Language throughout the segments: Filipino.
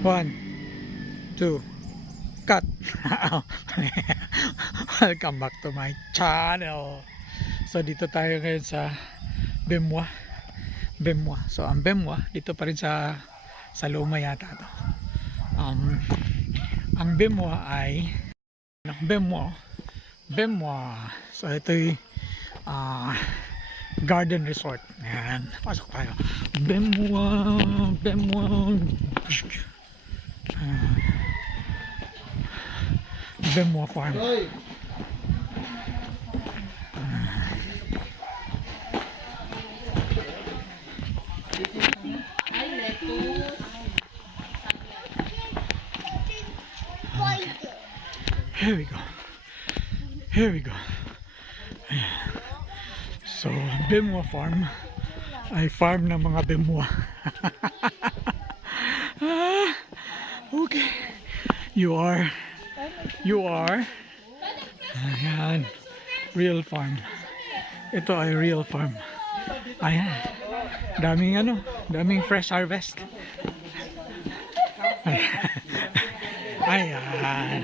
One, two, cut. Welcome back to my channel. So dito tayo ngayon sa Bemwa. So ang Bemwa dito pa rin sa Luma yata to. Ang Bemwa ay Bemwa. So ito'y garden resort. Ayan, pasok tayo. Bemwa. Bemwa Farm. Here we go. Ayan. So Bemwa Farm ay farm ng mga Bemwa. Okay, you are ayan, real farm. Ito ay real farm. Ayan, daming fresh harvest. Ayan,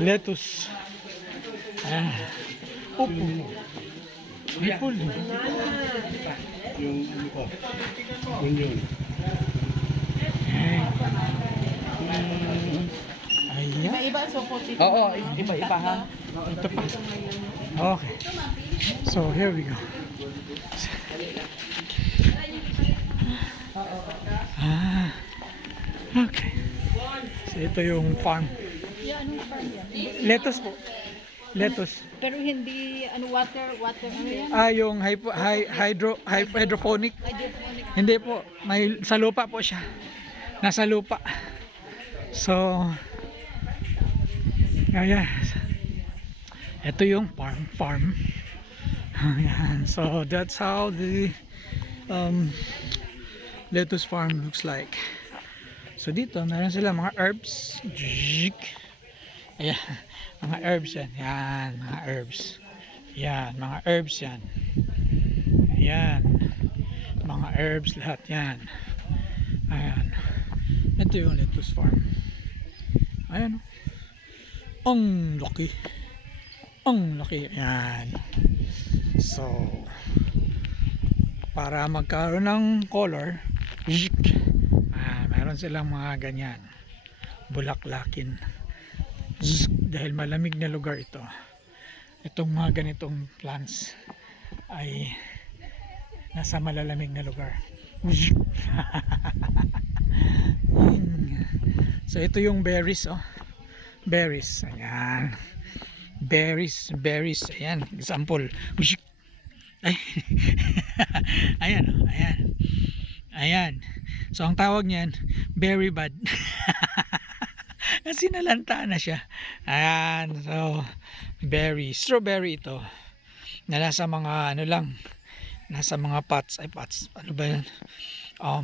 lettuce. Ayan, people. Yung ano ko, onion. Ayan. Iba-iba so po. Oo, iba-iba ha. Ito pa. Okay. So here we go. Okay. So ito yung farm. Anong farm yan? Lettuce po. Lettuce. Pero hindi water ano yan? Yung hydroponic. Hindi po, may sa lupa po siya. Nasa lupa. So ayan. Ito yung farm. Ayan. So that's how the lettuce farm looks like. So dito meron sila mga herbs. Ayan, mga herbs yan. Yan, mga herbs. Yan, mga herbs yan. Ayan, mga herbs lahat yan. Ayan. Ito yung lettuce farm. Ayan. Ang laki. Ayan. So para magkaroon ng color, meron silang mga ganyan. Bulaklakin. Dahil malamig na lugar ito. Itong mga ganitong plants ay nasa malalamig na lugar. So ito yung berries, berries. Ayan. Berries. Ayan, example. Ay. Ayan. So ang tawag niyan, berry bud. Kasi nalanta na siya. Ayan. So strawberry ito. Na nasa mga nasa mga pots. Ano ba yan?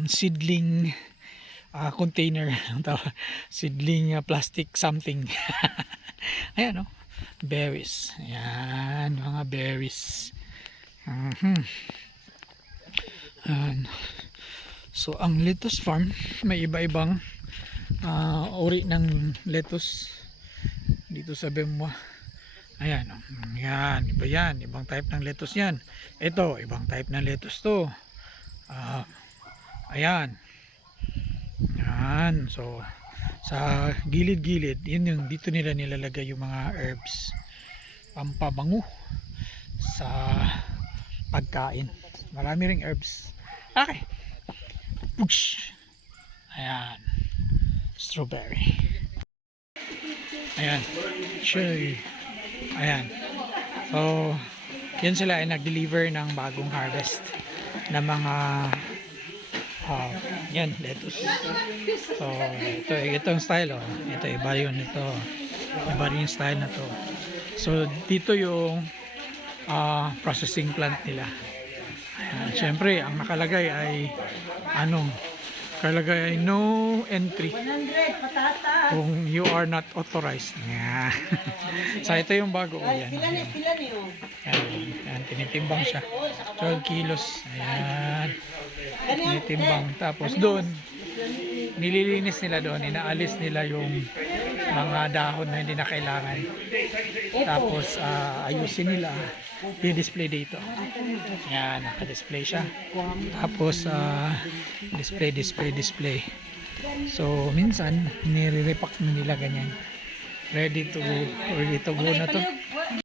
Seedling container. Seedling plastic something. Ayan, berries. Ayan, mga berries. Ayan. So ang lettuce farm, may iba-ibang uri ng lettuce dito sa Bemwa. Ayan, iba yan, ibang type ng lettuce yan. Ito, ibang type ng lettuce to. Ayan. So sa gilid-gilid, yun yung dito nila nilalagay yung mga herbs pampabango sa pagkain. Marami ring herbs. Okay. Push. Ayan. Strawberry. Ayan. Cherry. Ayan. So yun sila ay nag-deliver ng bagong harvest na mga yan, lettuce. So itong style, ito iba yun, ito iba rin yung style na to. So dito yung processing plant nila. Ayan. Siyempre ang nakalagay ay nakalagay ay no entry kung you are not authorized. Yeah. So ito yung bago. Ayan. Ayan, tinitimbang siya 12 kilos. Ayan, tinitimbang. Tapos doon nililinis nila doon, inaalis nila yung mga dahon na hindi na kailangan. Tapos ayusin nila, i-display dito. Yan, naka-display siya. Tapos display. So minsan nire-repack na nila ganyan. Ready to go na to.